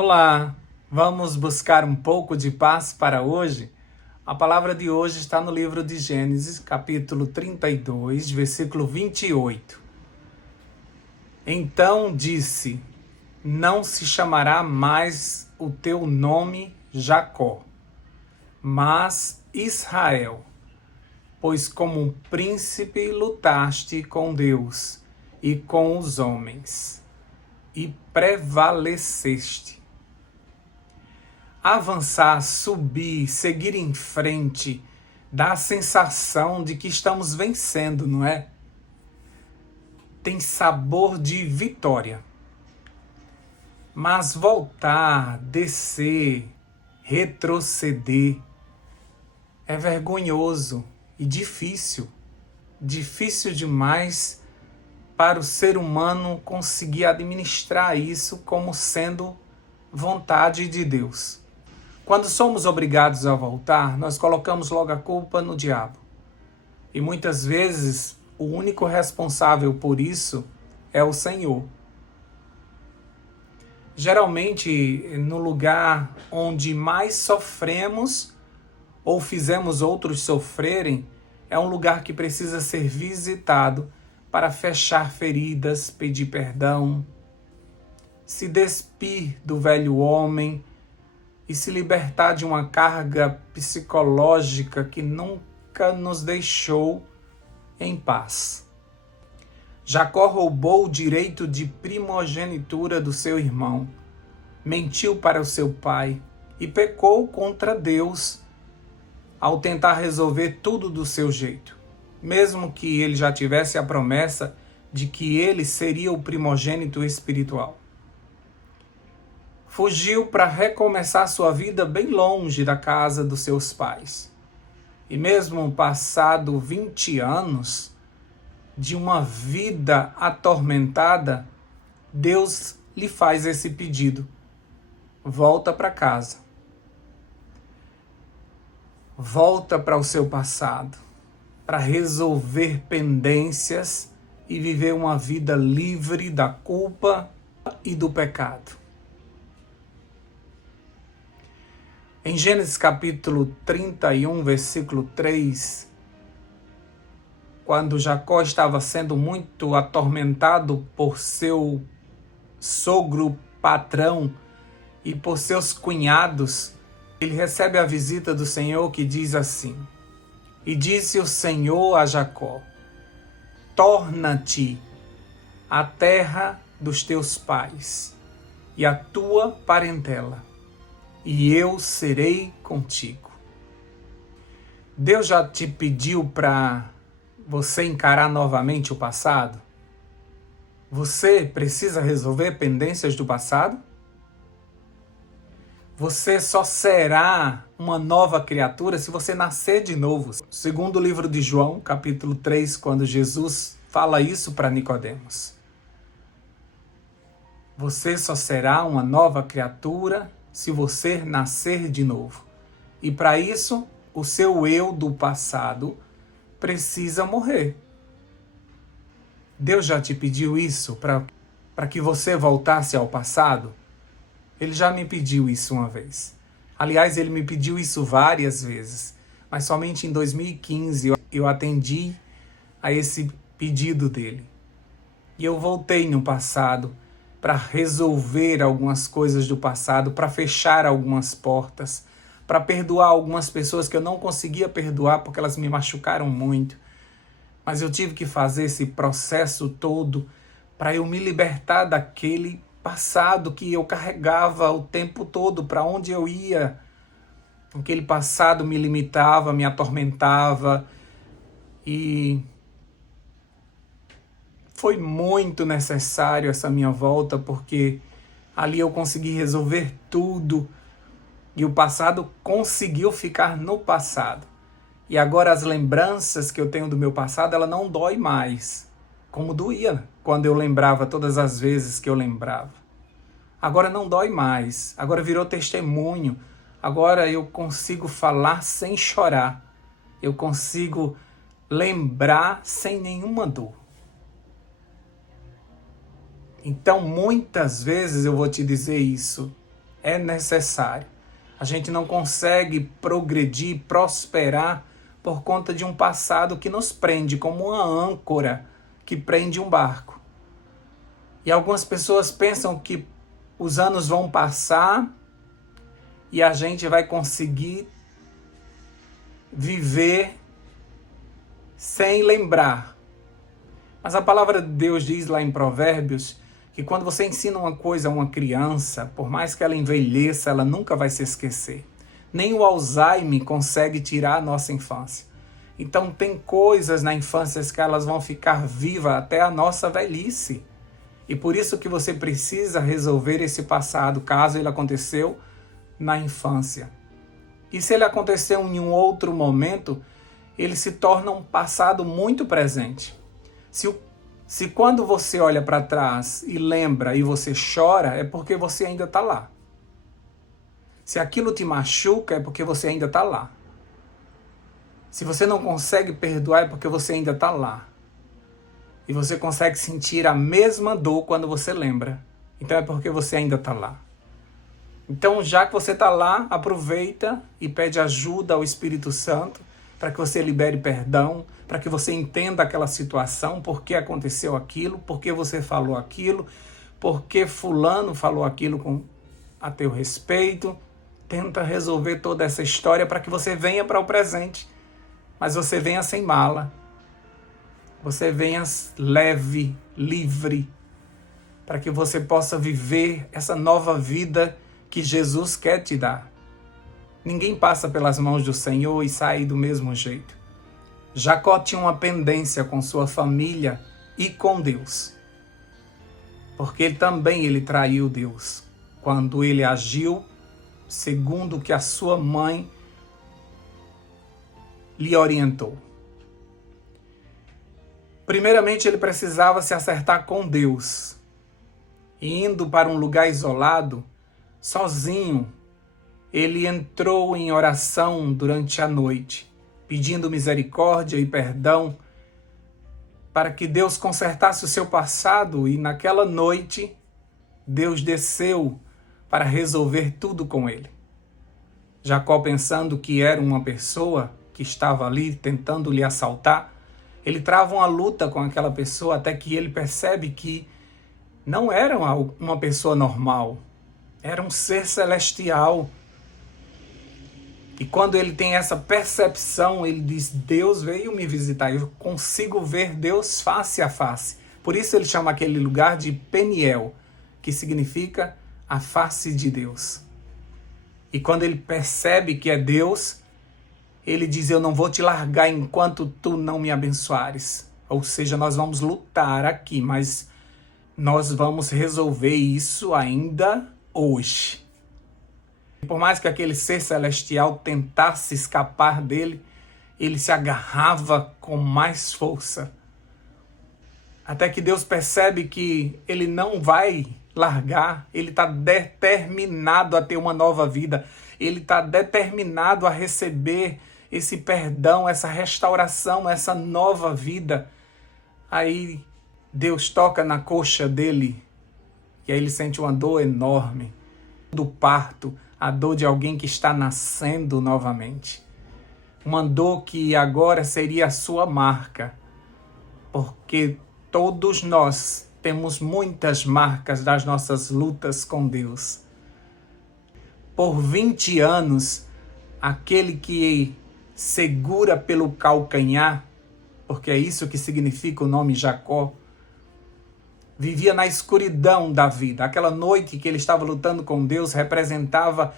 Olá, vamos buscar um pouco de paz para hoje? A palavra de hoje está no livro de Gênesis, capítulo 32, versículo 28. Então disse: Não se chamará mais o teu nome Jacó, mas Israel, pois como um príncipe lutaste com Deus e com os homens, e prevaleceste. Avançar, subir, seguir em frente, dá a sensação de que estamos vencendo, não é? Tem sabor de vitória. Mas voltar, descer, retroceder é vergonhoso e difícil. Difícil demais para o ser humano conseguir administrar isso como sendo vontade de Deus. Quando somos obrigados a voltar, nós colocamos logo a culpa no diabo. E muitas vezes o único responsável por isso é o Senhor. Geralmente, no lugar onde mais sofremos ou fizemos outros sofrerem, é um lugar que precisa ser visitado para fechar feridas, pedir perdão, se despir do velho homem e se libertar de uma carga psicológica que nunca nos deixou em paz. Jacó roubou o direito de primogenitura do seu irmão, mentiu para o seu pai e pecou contra Deus ao tentar resolver tudo do seu jeito, mesmo que ele já tivesse a promessa de que ele seria o primogênito espiritual. Fugiu para recomeçar sua vida bem longe da casa dos seus pais. E mesmo passado 20 anos de uma vida atormentada, Deus lhe faz esse pedido: volta para casa. Volta para o seu passado, para resolver pendências e viver uma vida livre da culpa e do pecado. Em Gênesis capítulo 31, versículo 3, quando Jacó estava sendo muito atormentado por seu sogro patrão e por seus cunhados, ele recebe a visita do Senhor que diz assim: E disse o Senhor a Jacó: Torna-te a terra dos teus pais e a tua parentela, e eu serei contigo. Deus já te pediu para você encarar novamente o passado? Você precisa resolver pendências do passado? Você só será uma nova criatura se você nascer de novo. Segundo o livro de João, capítulo 3, quando Jesus fala isso para Nicodemos. Você só será uma nova criatura se você nascer de novo. E para isso, o seu eu do passado precisa morrer. Deus já te pediu isso para que você voltasse ao passado? Ele já me pediu isso uma vez. Aliás, ele me pediu isso várias vezes. Mas somente em 2015 eu atendi a esse pedido dele. E eu voltei no passado para resolver algumas coisas do passado, para fechar algumas portas, para perdoar algumas pessoas que eu não conseguia perdoar porque elas me machucaram muito. Mas eu tive que fazer esse processo todo para eu me libertar daquele passado que eu carregava o tempo todo, para onde eu ia. Aquele passado me limitava, me atormentava e foi muito necessário essa minha volta, porque ali eu consegui resolver tudo e o passado conseguiu ficar no passado. E agora as lembranças que eu tenho do meu passado, ela não dói mais, como doía quando eu lembrava, todas as vezes que eu lembrava. Agora não dói mais, agora virou testemunho, agora eu consigo falar sem chorar, eu consigo lembrar sem nenhuma dor. Então, muitas vezes eu vou te dizer isso. é necessário. A gente não consegue progredir, prosperar por conta de um passado que nos prende como uma âncora que prende um barco. E algumas pessoas pensam que os anos vão passar e a gente vai conseguir viver sem lembrar. Mas a palavra de Deus diz lá em Provérbios que quando você ensina uma coisa a uma criança, por mais que ela envelheça, ela nunca vai se esquecer. Nem o Alzheimer consegue tirar a nossa infância. Então tem coisas na infância que elas vão ficar vivas até a nossa velhice. E por isso que você precisa resolver esse passado, caso ele aconteceu na infância. E se ele aconteceu em um outro momento, ele se torna um passado muito presente. Se quando você olha para trás e lembra e você chora, é porque você ainda está lá. Se aquilo te machuca, é porque você ainda está lá. Se você não consegue perdoar, é porque você ainda está lá. E você consegue sentir a mesma dor quando você lembra. Então é porque você ainda está lá. Então, já que você está lá, aproveita e pede ajuda ao Espírito Santo para que você libere perdão, para que você entenda aquela situação, por que aconteceu aquilo, por que você falou aquilo, por que fulano falou aquilo a teu respeito. Tenta resolver toda essa história para que você venha para o presente, mas você venha sem mala. Você venha leve, livre, para que você possa viver essa nova vida que Jesus quer te dar. Ninguém passa pelas mãos do Senhor e sai do mesmo jeito. Jacó tinha uma pendência com sua família e com Deus, porque ele traiu Deus quando ele agiu segundo o que a sua mãe lhe orientou. Primeiramente, ele precisava se acertar com Deus. E indo para um lugar isolado, sozinho, ele entrou em oração durante a noite, pedindo misericórdia e perdão para que Deus consertasse o seu passado. E naquela noite, Deus desceu para resolver tudo com ele. Jacó, pensando que era uma pessoa que estava ali tentando lhe assaltar, ele trava uma luta com aquela pessoa até que ele percebe que não era uma pessoa normal, era um ser celestial. E quando ele tem essa percepção, ele diz: Deus veio me visitar, eu consigo ver Deus face a face. Por isso ele chama aquele lugar de Peniel, que significa a face de Deus. E quando ele percebe que é Deus, ele diz: eu não vou te largar enquanto tu não me abençoares. Ou seja, nós vamos lutar aqui, mas nós vamos resolver isso ainda hoje. Por mais que aquele ser celestial tentasse escapar dele, ele se agarrava com mais força. Até que Deus percebe que ele não vai largar, ele está determinado a ter uma nova vida, ele está determinado a receber esse perdão, essa restauração, essa nova vida. Aí Deus toca na coxa dele e aí ele sente uma dor enorme do parto, a dor de alguém que está nascendo novamente. Uma dor que agora seria a sua marca, porque todos nós temos muitas marcas das nossas lutas com Deus. Por 20 anos, aquele que segura pelo calcanhar, porque é isso que significa o nome Jacó, vivia na escuridão da vida. Aquela noite que ele estava lutando com Deus representava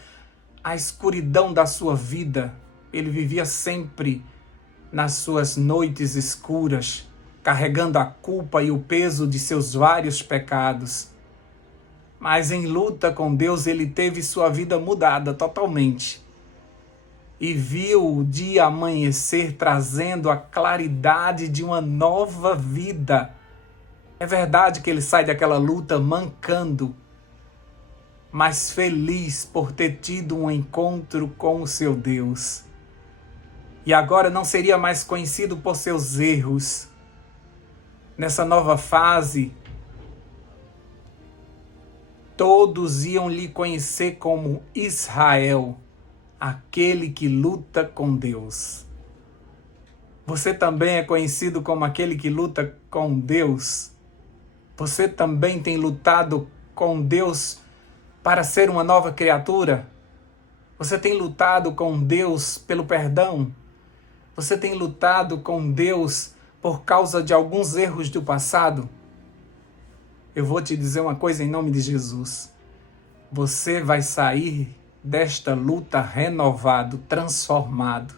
a escuridão da sua vida. Ele vivia sempre nas suas noites escuras, carregando a culpa e o peso de seus vários pecados. Mas em luta com Deus, ele teve sua vida mudada totalmente. E viu o dia amanhecer trazendo a claridade de uma nova vida. É verdade que ele sai daquela luta mancando, mas feliz por ter tido um encontro com o seu Deus. E agora não seria mais conhecido por seus erros. Nessa nova fase, todos iam lhe conhecer como Israel, aquele que luta com Deus. Você também é conhecido como aquele que luta com Deus. Você também tem lutado com Deus para ser uma nova criatura. Você tem lutado com Deus pelo perdão. Você tem lutado com Deus por causa de alguns erros do passado. Eu vou te dizer uma coisa em nome de Jesus. Você vai sair desta luta renovado, transformado.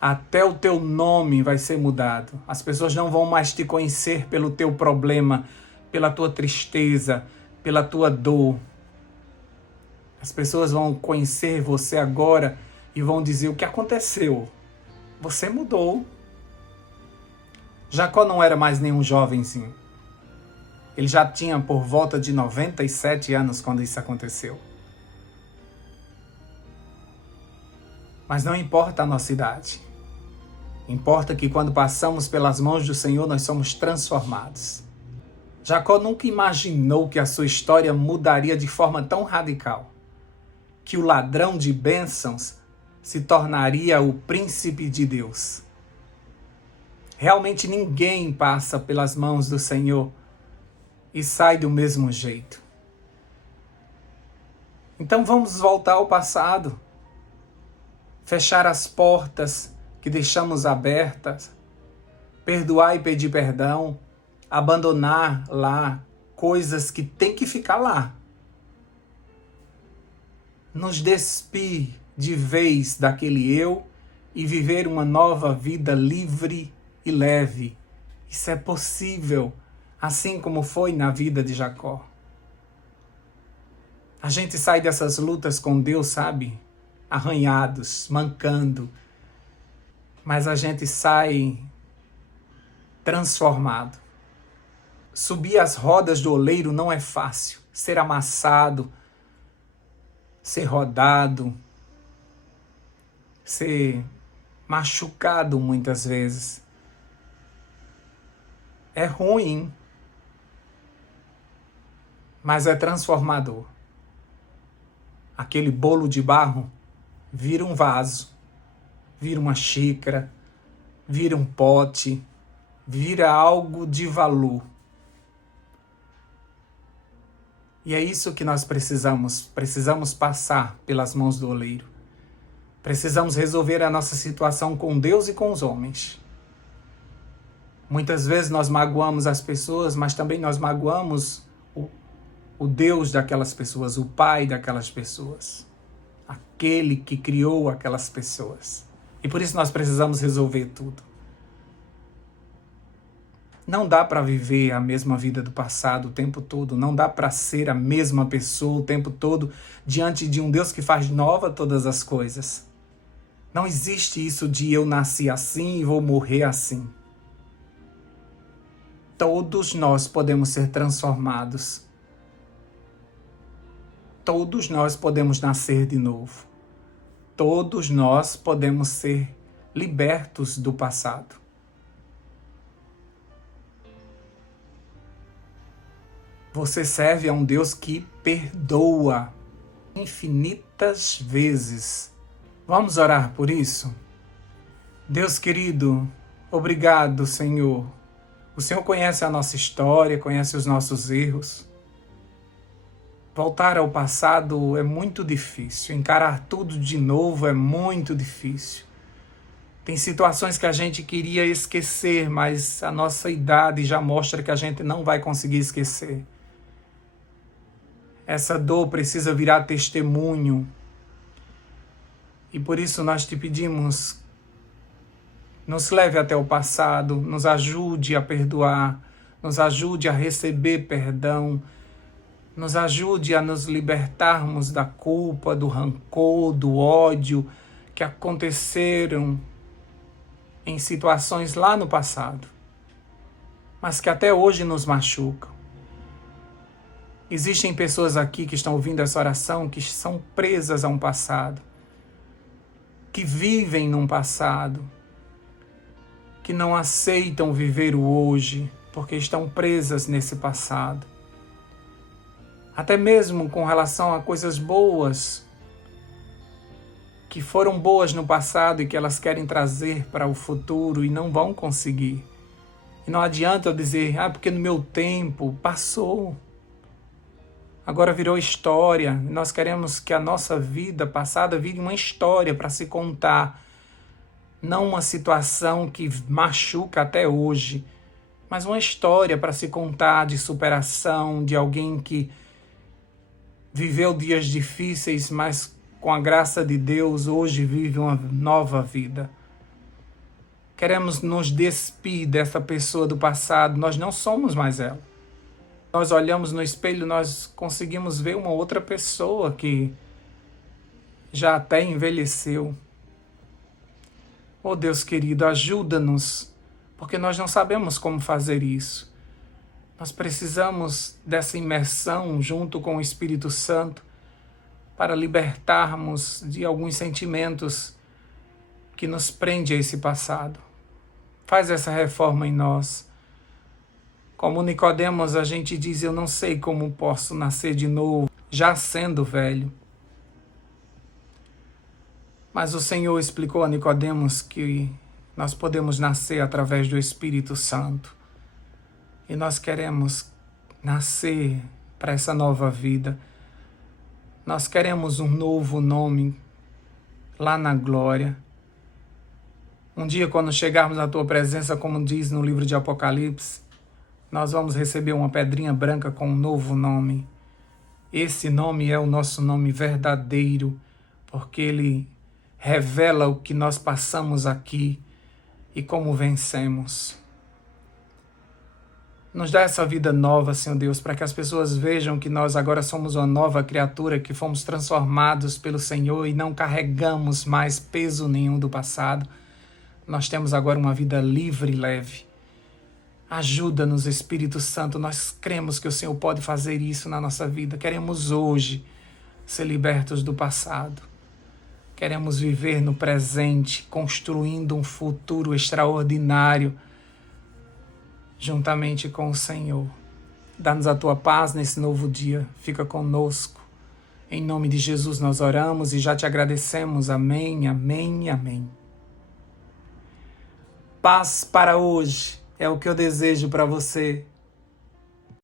Até o teu nome vai ser mudado. As pessoas não vão mais te conhecer pelo teu problema, pela tua tristeza, pela tua dor. As pessoas vão conhecer você agora e vão dizer: o que aconteceu? Você mudou. Jacó não era mais nenhum jovenzinho. Ele já tinha por volta de 97 anos quando isso aconteceu. Mas não importa a nossa idade. Importa que quando passamos pelas mãos do Senhor, nós somos transformados. Jacó nunca imaginou que a sua história mudaria de forma tão radical, que o ladrão de bênçãos se tornaria o príncipe de Deus. Realmente ninguém passa pelas mãos do Senhor e sai do mesmo jeito. Então vamos voltar ao passado, fechar as portas que deixamos abertas, perdoar e pedir perdão, abandonar lá coisas que tem que ficar lá. Nos despir de vez daquele eu e viver uma nova vida livre e leve. Isso é possível, assim como foi na vida de Jacó. A gente sai dessas lutas com Deus, sabe? Arranhados, mancando. Mas a gente sai transformado. Subir as rodas do oleiro não é fácil. Ser amassado, ser rodado, ser machucado muitas vezes. É ruim, mas é transformador. Aquele bolo de barro vira um vaso, vira uma xícara, vira um pote, vira algo de valor. E é isso que nós precisamos. Precisamos passar pelas mãos do oleiro. Precisamos resolver a nossa situação com Deus e com os homens. Muitas vezes nós magoamos as pessoas, mas também nós magoamos o Deus daquelas pessoas, o Pai daquelas pessoas, aquele que criou aquelas pessoas. E por isso nós precisamos resolver tudo. Não dá para viver a mesma vida do passado o tempo todo, não dá para ser a mesma pessoa o tempo todo diante de um Deus que faz nova todas as coisas. Não existe isso de eu nasci assim e vou morrer assim. Todos nós podemos ser transformados. Todos nós podemos nascer de novo. Todos nós podemos ser libertos do passado. Você serve a um Deus que perdoa infinitas vezes. Vamos orar por isso? Deus querido, obrigado, Senhor. O Senhor conhece a nossa história, conhece os nossos erros. Voltar ao passado é muito difícil. Encarar tudo de novo é muito difícil. Tem situações que a gente queria esquecer, mas a nossa idade já mostra que a gente não vai conseguir esquecer. Essa dor precisa virar testemunho. E por isso nós te pedimos, nos leve até o passado, nos ajude a perdoar, nos ajude a receber perdão, nos ajude a nos libertarmos da culpa, do rancor, do ódio que aconteceram em situações lá no passado, mas que até hoje nos machucam. Existem pessoas aqui que estão ouvindo essa oração que são presas a um passado, que vivem num passado, que não aceitam viver o hoje porque estão presas nesse passado. até mesmo com relação a coisas boas, que foram boas no passado e que elas querem trazer para o futuro e não vão conseguir. E não adianta eu dizer, porque no meu tempo passou. Agora virou história. Nós queremos que a nossa vida passada vire uma história para se contar. Não uma situação que machuca até hoje, mas uma história para se contar de superação, de alguém que viveu dias difíceis, mas com a graça de Deus hoje vive uma nova vida. Queremos nos despir dessa pessoa do passado, nós não somos mais ela. Nós olhamos no espelho, nós conseguimos ver uma outra pessoa que já até envelheceu. Oh Deus querido, ajuda-nos, porque nós não sabemos como fazer isso. Nós precisamos dessa imersão junto com o Espírito Santo para libertarmos de alguns sentimentos que nos prende a esse passado. Faz essa reforma em nós. Como Nicodemos, a gente diz, eu não sei como posso nascer de novo, já sendo velho. Mas o Senhor explicou a Nicodemos que nós podemos nascer através do Espírito Santo. E nós queremos nascer para essa nova vida. Nós queremos um novo nome lá na glória. Um dia, quando chegarmos na tua presença, como diz no livro de Apocalipse, nós vamos receber uma pedrinha branca com um novo nome. Esse nome é o nosso nome verdadeiro, porque ele revela o que nós passamos aqui e como vencemos. Nos dá essa vida nova, Senhor Deus, para que as pessoas vejam que nós agora somos uma nova criatura, que fomos transformados pelo Senhor e não carregamos mais peso nenhum do passado. Nós temos agora uma vida livre e leve. Ajuda-nos, Espírito Santo, nós cremos que o Senhor pode fazer isso na nossa vida. Queremos hoje ser libertos do passado. Queremos viver no presente, construindo um futuro extraordinário, juntamente com o Senhor. Dá-nos a tua paz nesse novo dia. Fica conosco. Em nome de Jesus nós oramos e já te agradecemos. Amém, amém, amém. Paz para hoje é o que eu desejo para você.